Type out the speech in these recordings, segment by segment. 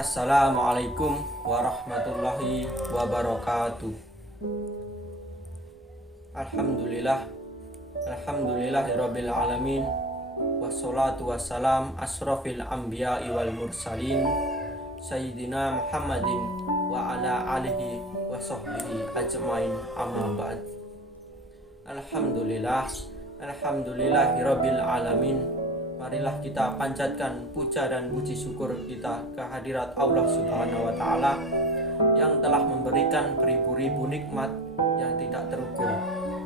Assalamualaikum warahmatullahi wabarakatuh. Alhamdulillahirabbil alamin. Wassalatu wassalam asrofil anbiya'i wal mursalin Sayyidina Muhammadin wa ala alihi wa sahbihi ajmain, amma ba'd. Alhamdulillahirabbil alamin. Marilah kita panjatkan puja dan puji syukur kita kehadirat Allah Subhanahu wa Ta'ala yang telah memberikan beribu-ribu nikmat yang tidak terukur,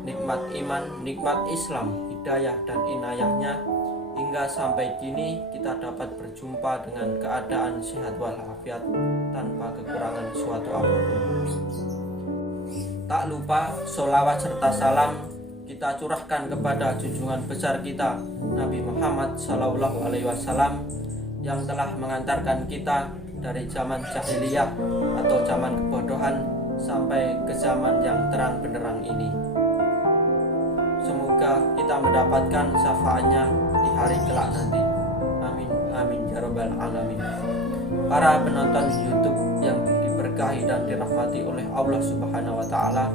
nikmat iman, nikmat Islam, hidayah dan inayahnya, hingga sampai kini kita dapat berjumpa dengan keadaan sehat walafiat tanpa kekurangan suatu apapun. Tak lupa sholawat serta salam kita curahkan kepada junjungan besar kita Nabi Muhammad SAW yang telah mengantarkan kita dari zaman jahiliyah atau zaman kebodohan sampai ke zaman yang terang benderang ini. Semoga kita mendapatkan syafaatnya di hari kelak nanti. Amin amin ya rabbal alamin. Para penonton YouTube yang diberkahi dan dirahmati oleh Allah Subhanahu wa Ta'ala,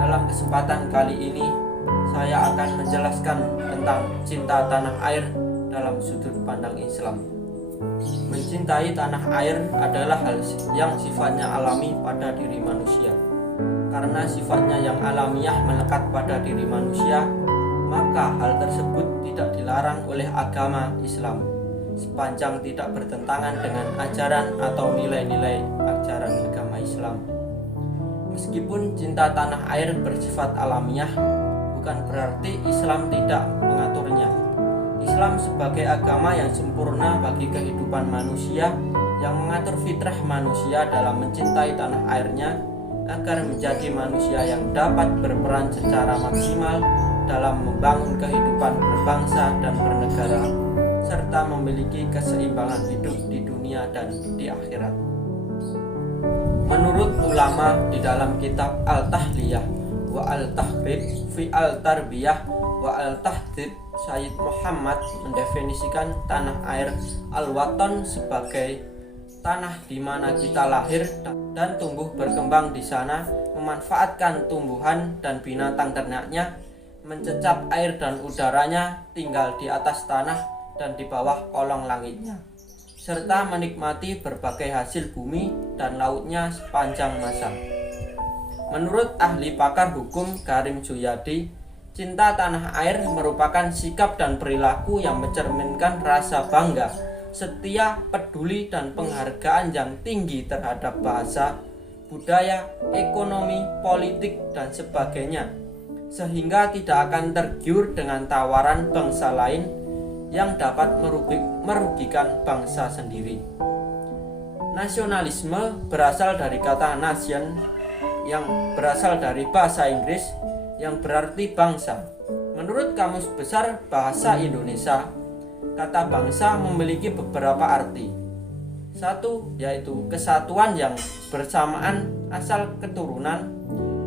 dalam kesempatan kali ini saya akan menjelaskan tentang cinta tanah air dalam sudut pandang Islam. Mencintai tanah air adalah hal yang sifatnya alami pada diri manusia. Karena sifatnya yang alamiah melekat pada diri manusia, maka hal tersebut tidak dilarang oleh agama Islam, sepanjang tidak bertentangan dengan ajaran atau nilai-nilai ajaran agama Islam. Meskipun cinta tanah air bersifat alamiah, bukan berarti Islam tidak mengaturnya. Islam sebagai agama yang sempurna bagi kehidupan manusia, yang mengatur fitrah manusia dalam mencintai tanah airnya agar menjadi manusia yang dapat berperan secara maksimal dalam membangun kehidupan berbangsa dan bernegara, serta memiliki keseimbangan hidup di dunia dan di akhirat. Menurut ulama di dalam kitab Al-Tahliyah wa Al-Tahrib fi Al-Tarbiyah wa Al-Tahdib, Sayyid Muhammad mendefinisikan tanah air Al-Watan sebagai tanah di mana kita lahir dan tumbuh berkembang di sana, memanfaatkan tumbuhan dan binatang ternaknya, mencecap air dan udaranya, tinggal di atas tanah dan di bawah kolong langitnya, serta menikmati berbagai hasil bumi dan lautnya sepanjang masa. Menurut ahli pakar hukum Karim Juyadi, cinta tanah air merupakan sikap dan perilaku yang mencerminkan rasa bangga, setia, peduli, dan penghargaan yang tinggi terhadap bahasa, budaya, ekonomi, politik, dan sebagainya, sehingga tidak akan tergiur dengan tawaran bangsa lain yang dapat merugikan bangsa sendiri. Nasionalisme berasal dari kata nation yang berasal dari bahasa Inggris yang berarti bangsa. Menurut Kamus Besar Bahasa Indonesia, kata bangsa memiliki beberapa arti. Satu, yaitu kesatuan yang bersamaan asal keturunan,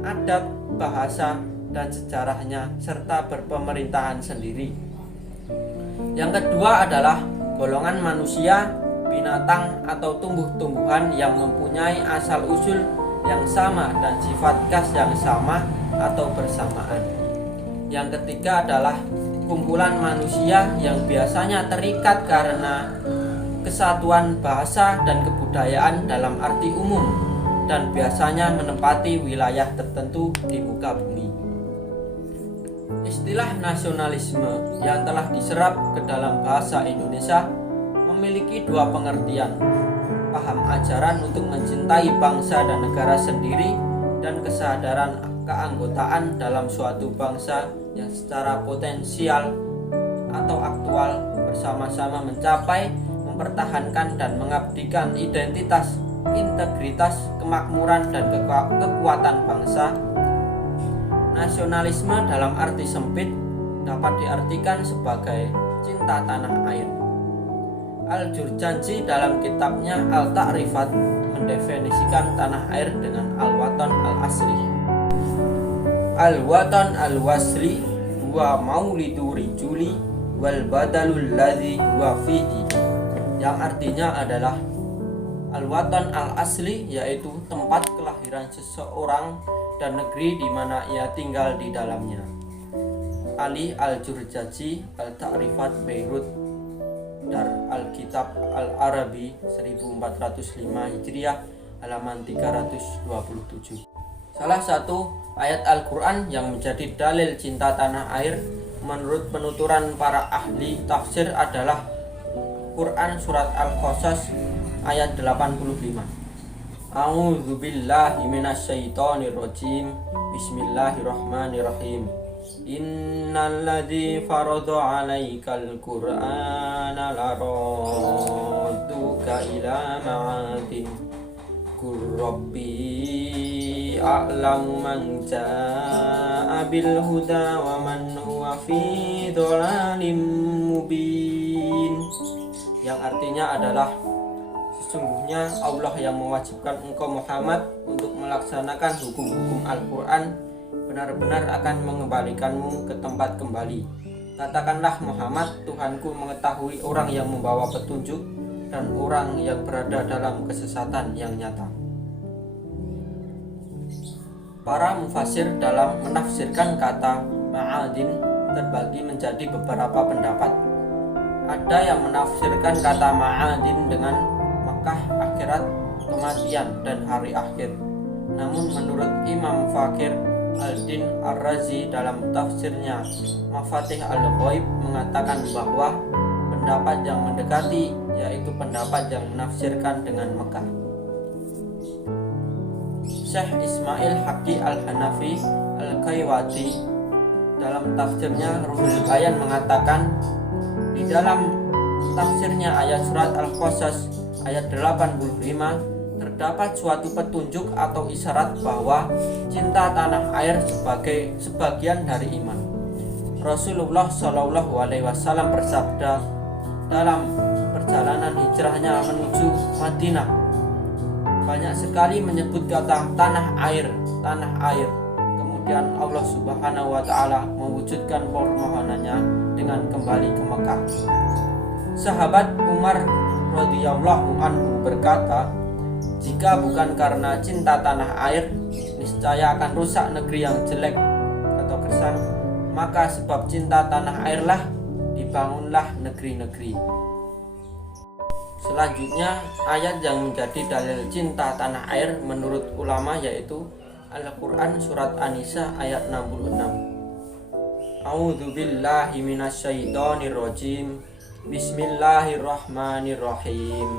adat, bahasa, dan sejarahnya, serta berpemerintahan sendiri. Yang kedua adalah golongan manusia, binatang, atau tumbuh-tumbuhan yang mempunyai asal-usul yang sama dan sifat khas yang sama atau bersamaan. Yang ketiga adalah kumpulan manusia yang biasanya terikat karena kesatuan bahasa dan kebudayaan dalam arti umum dan biasanya menempati wilayah tertentu di muka bumi. Istilah nasionalisme yang telah diserap ke dalam bahasa Indonesia memiliki dua pengertian: paham ajaran untuk mencintai bangsa dan negara sendiri, dan kesadaran keanggotaan dalam suatu bangsa yang secara potensial atau aktual bersama-sama mencapai, mempertahankan, dan mengabdikan identitas, integritas, kemakmuran, dan kekuatan bangsa. Nasionalisme dalam arti sempit dapat diartikan sebagai cinta tanah air. Al-Jurjanji dalam kitabnya Al-Ta'rifat mendefinisikan tanah air dengan Al-Watan Al-Asli. Al-Watan Al-Wasli huwa maulidu rijuli wal badalul ladzi huwa fihi, yang artinya adalah Al-watan al-asli yaitu tempat kelahiran seseorang dan negeri di mana ia tinggal di dalamnya. Ali Al-Jurjaji, Al-Ta'rifat Beirut, Dar Al-Kitab Al-Arabi 1405 Hijriah, halaman 327. Salah satu ayat Al-Quran yang menjadi dalil cinta tanah air menurut penuturan para ahli tafsir adalah Quran surat Al-Qasas ayat 85. A'udzubillahi minasyaitonirrajim. Bismillahirrahmanirrahim. Innalladzi farada 'alaikal Qur'ana laradduka ila ma'adin qur rabbi a'lamu man jaa'a bil huda wa man huwa fi dhalalim mubin, yang artinya adalah sesungguhnya Allah yang mewajibkan engkau Muhammad untuk melaksanakan hukum-hukum Al-Quran benar-benar akan mengembalikanmu ke tempat kembali. Katakanlah Muhammad, Tuhanku mengetahui orang yang membawa petunjuk dan orang yang berada dalam kesesatan yang nyata. Para mufasir dalam menafsirkan kata ma'adin terbagi menjadi beberapa pendapat. Ada yang menafsirkan kata ma'adin dengan Makkah, akhirat, kematian, dan hari akhir. Namun menurut Imam Fakir Al-Din Ar-Razi dalam tafsirnya Mafatih Al-Ghaib mengatakan bahwa pendapat yang mendekati yaitu pendapat yang menafsirkan dengan Mekah. Syekh Ismail Haqqi Al-Hanafi Al-Kaiwati dalam tafsirnya Ruhul Bayan mengatakan di dalam tafsirnya ayat surat Al-Qasas ayat 85 terdapat suatu petunjuk atau isyarat bahwa cinta tanah air sebagai sebagian dari iman. Rasulullah Shallallahu Alaihi Wasallam bersabda dalam perjalanan hijrahnya menuju Madinah, banyak sekali menyebut kata tanah air. Kemudian Allah Subhanahu Wa Taala mewujudkan permohonannya dengan kembali ke Mekah. Sahabat Umar radhiyallahu anhu berkata, jika bukan karena cinta tanah air, niscaya akan rusak negeri yang jelek atau gersang. Maka sebab cinta tanah airlah dibangunlah negeri-negeri. Selanjutnya, ayat yang menjadi dalil cinta tanah air menurut ulama yaitu Al-Quran surat An-Nisa ayat 66. A'udzubillahi minasyaitonirrajim. Bismillahirrahmanirrahim.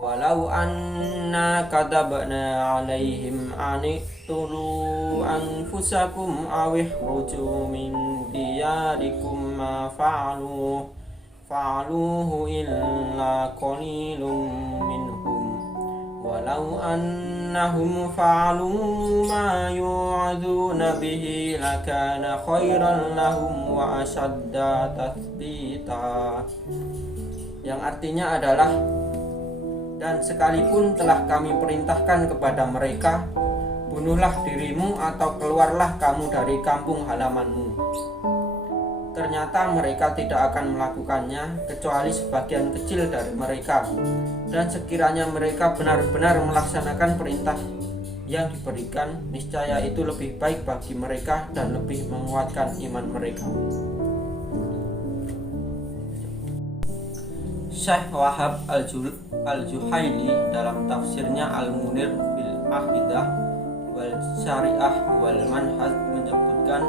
Walau anna katabna alaihim aniqtulu anfusakum awikhruju min diyarikum ma fa'aluhu illa qalilum minhum. Walau annahum fa'alu ma yu'aduna bihi lakana khairan lahum wa ashadda tathbita, yang artinya adalah dan sekalipun telah kami perintahkan kepada mereka, bunuhlah dirimu atau keluarlah kamu dari kampung halamanmu. Ternyata mereka tidak akan melakukannya kecuali sebagian kecil dari mereka. Dan sekiranya mereka benar-benar melaksanakan perintah yang diberikan, niscaya itu lebih baik bagi mereka dan lebih menguatkan iman mereka. Syekh Wahab Al-Juhaili dalam tafsirnya Al-Munir bil Aqidah wal Syariah wal Manhaj menyebutkan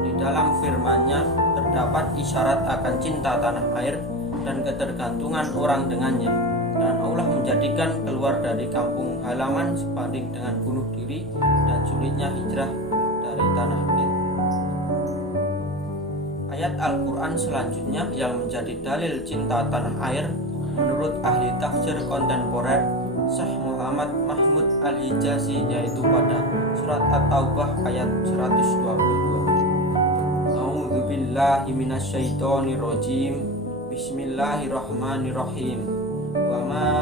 di dalam firman-Nya terdapat isyarat akan cinta tanah air dan ketergantungan orang dengannya, dan Allah menjadikan keluar dari kampung halaman sebanding dengan bunuh diri dan sulitnya hijrah dari tanah air. Ayat Al-Quran selanjutnya yang menjadi dalil cinta tanah air menurut ahli tafsir kontemporer Syekh Muhammad Mahmud Al-Hijazi yaitu pada surat At-Taubah ayat 122. A'udzubillahi minasyaitonirrajim. Bismillahirrahmanirrahim. Wa ma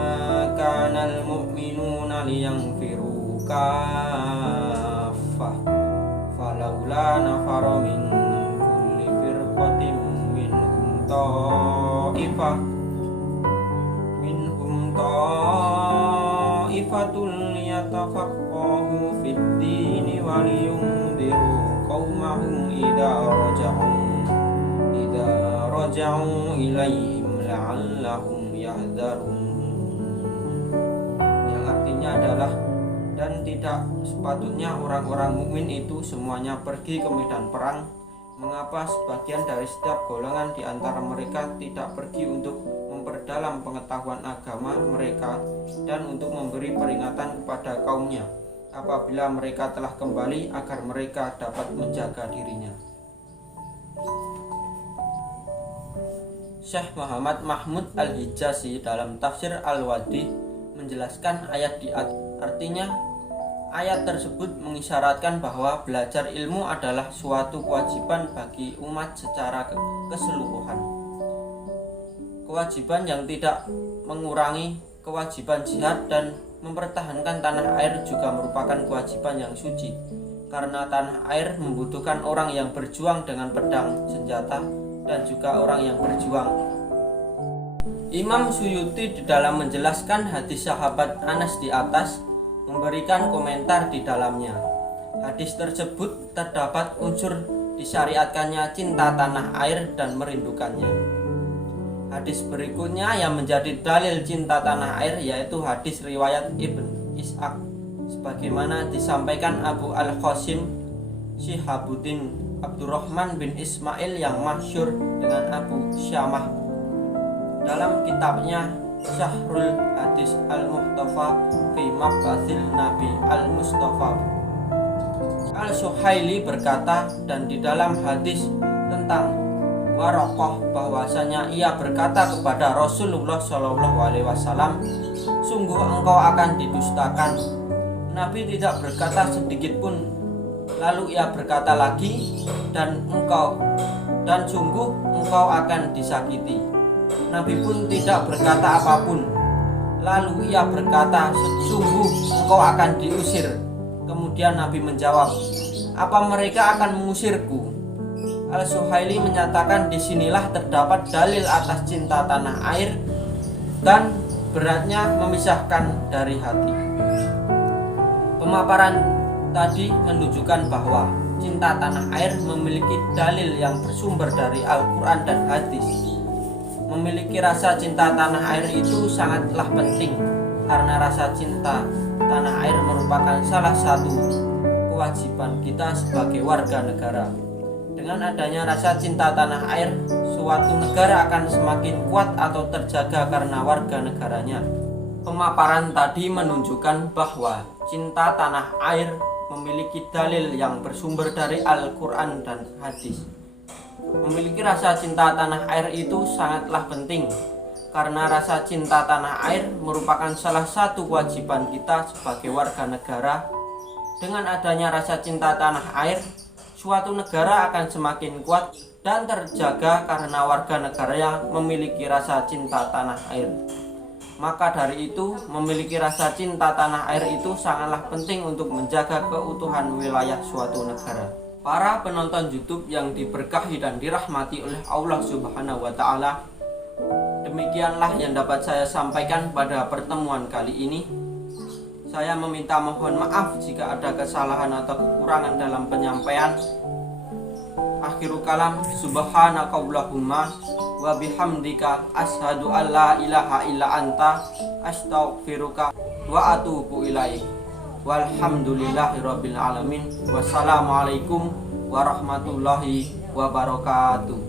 kanal mu'minuna liyanfiru kaffah falaula nafara min minhum ta'ifah ta'ifatul yatafaqahu fid dini waliyundiru qaumahum idza raja'u ilaihim la'allahum yahdharun. Yang artinya adalah, dan tidak sepatutnya orang-orang mukmin itu semuanya pergi ke medan perang. Mengapa sebagian dari setiap golongan di antara mereka tidak pergi untuk memperdalam pengetahuan agama mereka dan untuk memberi peringatan kepada kaumnya apabila mereka telah kembali agar mereka dapat menjaga dirinya. Syekh Muhammad Mahmud Al-Hijazi dalam tafsir Al-Wadih menjelaskan ayat di atas. Artinya, ayat tersebut mengisyaratkan bahwa belajar ilmu adalah suatu kewajiban bagi umat secara keseluruhan. Kewajiban yang tidak mengurangi kewajiban jihad, dan mempertahankan tanah air juga merupakan kewajiban yang suci, karena tanah air membutuhkan orang yang berjuang dengan pedang, senjata, dan juga orang yang berjuang. Imam Suyuti di dalam menjelaskan hadis sahabat Anas di atas memberikan komentar di dalamnya. Hadis tersebut terdapat unsur disyariatkannya cinta tanah air dan merindukannya. Hadis berikutnya yang menjadi dalil cinta tanah air yaitu hadis riwayat Ibn Ishaq, sebagaimana disampaikan Abu Al-Qasim Syihabuddin Abdurrahman bin Ismail yang masyhur dengan Abu Syamah dalam kitabnya Syahrul Hadis Al-Muhtafa fi Mab'atsil Nabi Al-Mustafa. Al-Suhaili berkata, dan di dalam hadis tentang Waraqah bahwasanya ia berkata kepada Rasulullah SAW, sungguh engkau akan didustakan. Nabi tidak berkata sedikit pun. Lalu ia berkata lagi, dan sungguh engkau akan disakiti. Nabi pun tidak berkata apapun. Lalu ia berkata, sungguh engkau akan diusir. Kemudian Nabi menjawab, apa mereka akan mengusirku? Al-Suhaili menyatakan disinilah terdapat dalil atas cinta tanah air dan beratnya memisahkan dari hati. Pemaparan tadi menunjukkan bahwa cinta tanah air memiliki dalil yang bersumber dari Al-Quran dan hadis. Memiliki rasa cinta tanah air itu sangatlah penting, karena rasa cinta tanah air merupakan salah satu kewajiban kita sebagai warga negara. Dengan adanya rasa cinta tanah air, suatu negara akan semakin kuat atau terjaga karena warga negaranya. Pemaparan tadi menunjukkan bahwa cinta tanah air memiliki dalil yang bersumber dari Al-Quran dan hadis. Memiliki rasa cinta tanah air itu sangatlah penting, karena rasa cinta tanah air merupakan salah satu kewajiban kita sebagai warga negara. Dengan adanya rasa cinta tanah air, suatu negara akan semakin kuat dan terjaga karena warga negaranya memiliki rasa cinta tanah air. Maka dari itu, memiliki rasa cinta tanah air itu sangatlah penting untuk menjaga keutuhan wilayah suatu negara. Para penonton YouTube yang diberkahi dan dirahmati oleh Allah Subhanahu wa Ta'ala, demikianlah yang dapat saya sampaikan pada pertemuan kali ini. Saya meminta mohon maaf jika ada kesalahan atau kekurangan dalam penyampaian. Akhirul kalam, subhanakallahumma wa bihamdika asyhadu an la ilaha illa anta astaghfiruka wa atubu ilaik. Walhamdulillahirabbil alamin. Wassalamualaikum warahmatullahi wabarakatuh.